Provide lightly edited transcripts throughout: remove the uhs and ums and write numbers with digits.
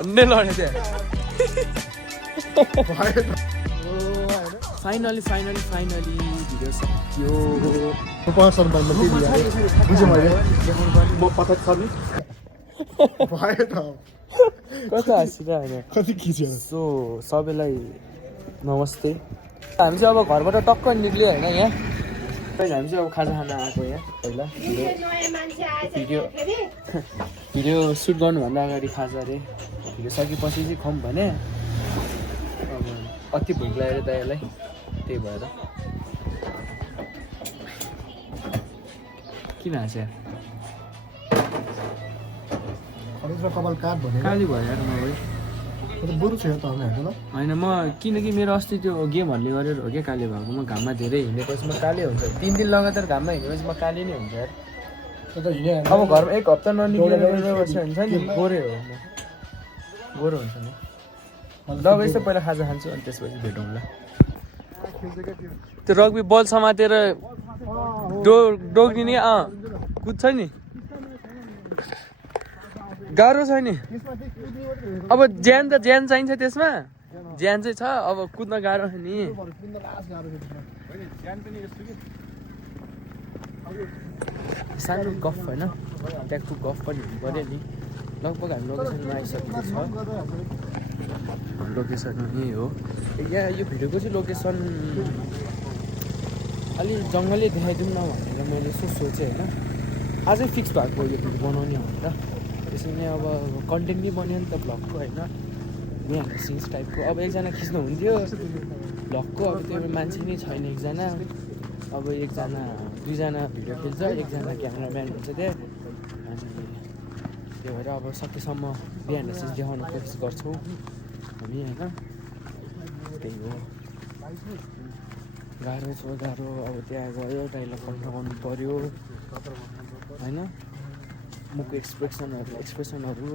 अन्नै लड्यो त्यहाँ finally video सक्यो कस्तो हाँसिरह होइन सो सबैलाई नमस्ते हामी चाहिँ अब घरबाट टक्क निक्ल्यो होइन यहाँ पहिला हामी चाहिँ अब खाजा खान आएको यहाँ पहिला भिडियो सुट गर्नुभन्दा अगाडि खाजा अरे भिडियो सकेपछि चाहिँ खाऊँ भने अब अति भोक लागेर दाइलाई त्यही भएर किन हाँस्या कपाल काट भने काली भयो यार नभए बरु छ त होइन म किनकि मेरो अस्ति त्यो गेमहरूले गरेर हो क्या काले भएको म घाममा धेरै हिँडेपछि म काले हुन्छ 3 दिन लगातार घाममा हिँडेपछि म काले नै हुन्छ यार अब घरमा 1 हप्ता ननिक्लेर बस्छ हुन्छ नि गोरे हो म गोरो हुन्छ नि दबाई चाहिँ पहिला खाजा खान्छु अनि त्यसपछि भेटौँला त्यो रग्बी बल समातेर डोग्ने कुद्छ नि गाह्रो छ नि अब ज्यान त ज्यान चाहिन्छ त्यसमा ज्यान चाहिँ छ अब कुद्न गाह्रो छ नि सानो गफ होइन ट्याकको गफ पनि हुनु पऱ्यो नि लगभग हामी लोकेसनमा आइसकेको छ लोकेसन यही हो यहाँ यो भिडियोको चाहिँ लोकेसन अलि जङ्गलै देखाइदिउँ न भनेर मैले यसो सोचेँ होइन आजै फिक्स भएको यो भिडियो बनाउने भनेर त्यसरी नै अब कन्टेन्ट नै बन्यो नि त भ्लगको होइन यहाँ सिन्स टाइपको अब एकजना खिच्नु हुन्थ्यो भ्लगको अब त्यो मान्छे नै छैन एकजना अब एकजना 2 जना भिडियो खेल्छ एकजना क्यामेराम्यान हुन्छ त्यहाँ अनि त्यही भएर अब सकेसम्म बिहान सिन्स देखाउन कोसिस गर्छौँ हामी होइन त्यही हो गाह्रो अब त्यहाँ गयो डाइलग कन्ट्रोल गर्नु पऱ्यो होइन मुखको एक्सप्रेसनहरू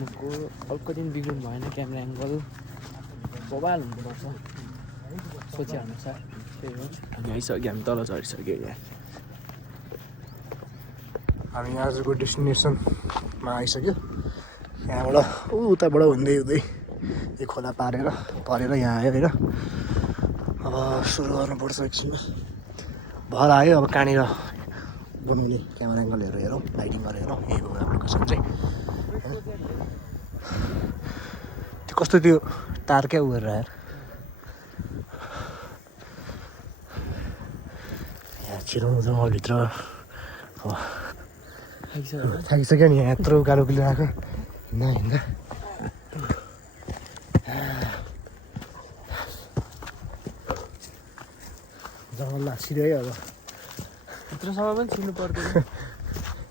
मुखको अर्को दिन बिग्रिनु भएन क्यामेरा एङ्गल बबाल हुनुपर्छ सोचे अनुसार त्यही हो हामी आइसक्यो हामी तल झरिसक्यो यहाँ हामी आजको डेस्टिनेसनमा आइसक्यो यहाँबाट उताबाट हुँदै यो खोला परेर यहाँ आयो होइन अब सुरु गर्नुपर्छ एकछिनमा भर आयो अब कहाँनिर बनाउने क्यामेरा एङ्गलहरू हेरौँ लाइटिङ गरेर हेरौँ यही हो हाम्रो लोकेसन चाहिँ त्यो कस्तो त्यो तार क्या उयो यार यहाँ छिराउनु जङ्गलभित्र अब थाकिसक्यो नि यहाँ यत्रो उकालो उकालो आएको हिँड्दा जङ्गल लासिरह्यो अब यत्रोसम्म पनि छिर्नु पर्दैन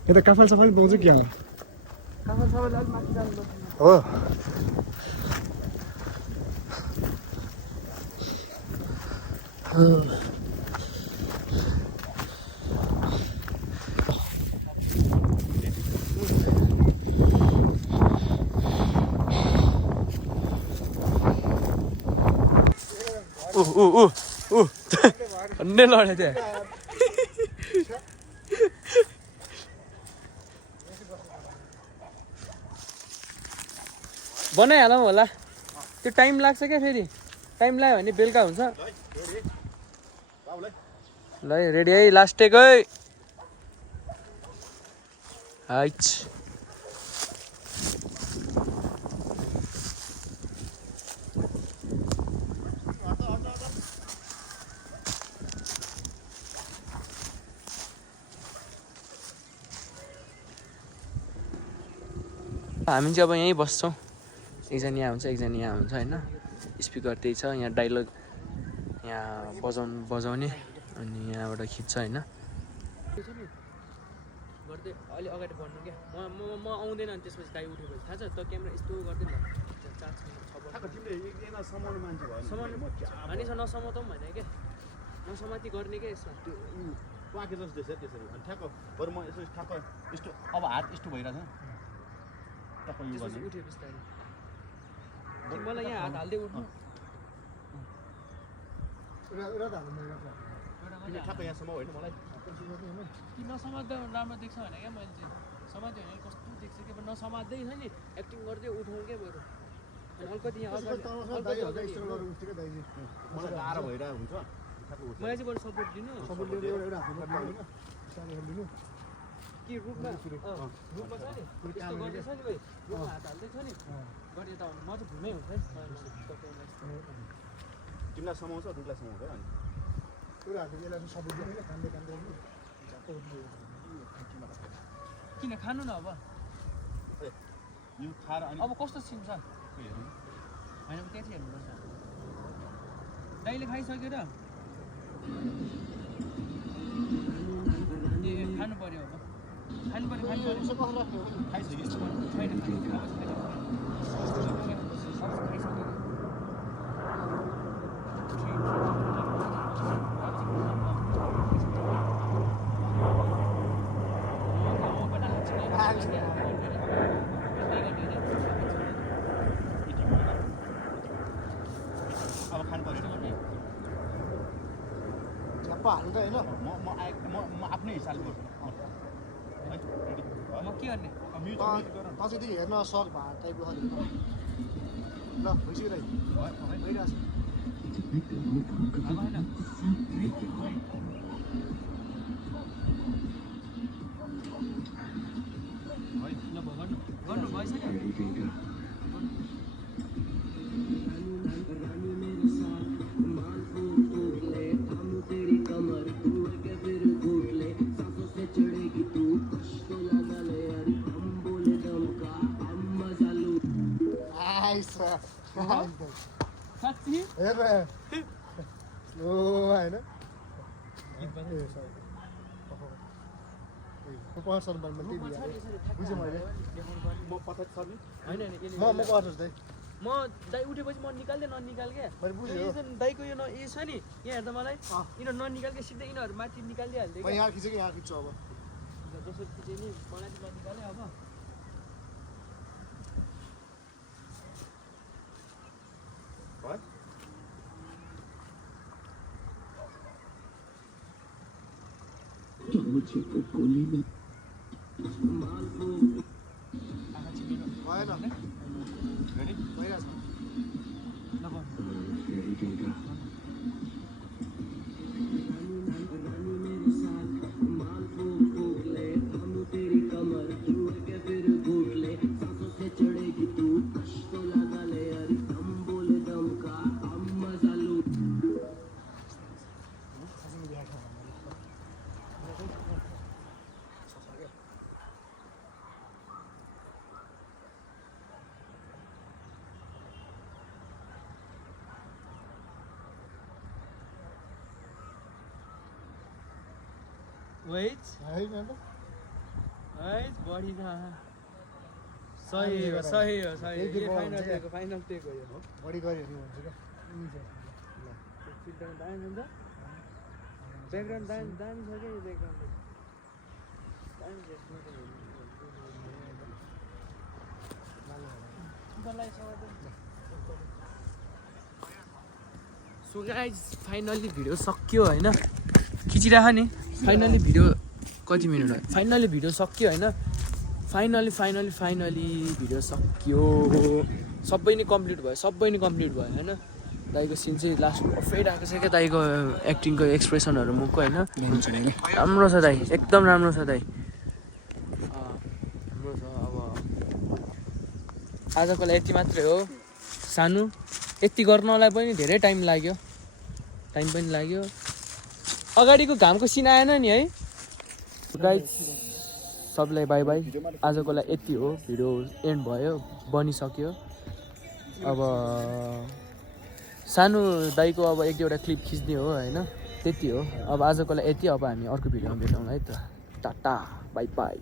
यो त काफल सफल पाउँछ क्या काफल सबैले अलिक माथि जानुपर्छ हो अन्नै लड्यो त्यहाँ बनाइहालौँ होला त्यो टाइम लाग्छ क्या फेरि टाइम लाग्यो भने बेलुका हुन्छ ल रेडी है लास्ट टेक है हाइच हामी चाहिँ अब यहीँ बस्छौँ एकजना यहाँ हुन्छ एकजना यहाँ हुन्छ होइन स्पिकर त्यही छ यहाँ डाइलग यहाँ बजाउने अनि यहाँबाट खिच्छ होइन गर्दै अलि अगाडि बढ्नु क्या म आउँदैन अनि त्यसपछि दाइ उठेपछि थाहा छ त क्यामेरा यस्तो गर्दै मानिस नसमातौँ भने क्या नसमाति गर्ने क्या यसमा त्यो पाके जस्तो देख्छ त्यसरी अनि ठ्याक्क बरु म यसो ठ्याक्क यस्तो अब हात यस्तो भइरहेछ टक्क यो गर्ने उठ्यो बिस्तारै मलाई यहाँ हात हाल्दै उठ्नु ठ्याक्क यहाँसम्म होइन मलाई कि नसमात्दा राम्रो देख्छ भने क्या मैले चाहिँ समात्यो भने कस्तो देख्छ कि नसमात्दै छ नि एक्टिङ गर्दै उठाउँ क्या बरु अलिकति यहाँ त्यसको तलमा दाइ हल्का स्ट्रल गर्नु उठ्थ्यो क्या दाइजी मलाई गाह्रो भइरहेको हुन्छ मलाई चाहिँ बरु सपोर्ट दिनु सपोर्ट लिएर एउटा हातमा लिनु सानो लिनु कि रुखमा रुखमा छ नि यस्तो गर्दैछ नि भाइ रुखमा हात हाल्दैछ नि गरी यता आउनु म चाहिँ घुमै हुन्छ है तिमीलाई समाउँछ दुईलाई समाउँछ अनि एउटा हातले यसलाई सपोर्ट दिनु क्या कान्दै कान्दै किन खानु न अब यो खाएर अनि अब कस्तो सिन छ हेर्नु होइन त्यहाँ चाहिँ हेर्नुपर्छ दाइले खाइसक्यो र ए खानु पर्यो अब खानु पर्यो खाइसक्यो छैन खाइसक्यो अब खानु पर्यो झ्याप्प हाल्नु त होइन म आफ्नै हिसाबले गर्छु है रेडी म के गर्ने म्युजिक गर पछि हेर्न सक भए टाइपको खालि ल भइसक्यो दाइ भइरहेको छ अब होइन ल गर्नु भइसक्यो साँच्ची हेर स्लो होइन पर्सन बुझेँ मैले म पछाडि सर्ने होइन म पर्छु दाइ म दाइ उठेपछि म निकाल्दै ननिकाल क्या मैले बुझेँ दाइको यो यो छ नि यहाँ हेर्दा मलाई यिनीहरू ननिकाल्के सिधै यिनीहरू माथि निकालिदिइहाल्थ्यो म यहाँ खिचेँ कि यहाँ खिच्छु अब जसरी खिचेँ नि मलाई चाहिँ ननिकालेँ अब भयो भएन रेडी भइरहेछ वेट होइन त है बढी छ सही हो सही हो सही हो फाइनल टेक हो यो बढी गऱ्यो भने हुन्छ क्या सिटमा दामी हुन्छ ब्याकग्राउन्ड दामी दामी छ क्या यो background so guys finally video सक्यो होइन खिचिराख नि फाइनल्ली भिडियो कति मिनट भयो फाइनल्ली भिडियो सक्यो होइन फाइनल्ली भिडियो सक्यो सबै नै कम्प्लिट भयो होइन दाइको सिन चाहिँ लास्ट पर्फेक्ट आएको छ क्या दाइको एक्टिङको एक्सप्रेसनहरू मुखको होइन राम्रो छ दाइ एकदम राम्रो छ दाइ राम्रो छ अब आजको लागि यति मात्रै हो सानो यति गर्नलाई पनि धेरै टाइम लाग्यो अगाडिको घामको सिन आएन नि है गाइज सबलाई बाई बाई आजको लागि यति हो भिडियो एन्ड भयो बनिसक्यो अब सानो दाइको अब एक दुईवटा क्लिप खिच्ने हो होइन त्यति हो अब आजको लागि यति अब हामी अर्को भिडियोमा भेटौँ है त टाटा बाई बाई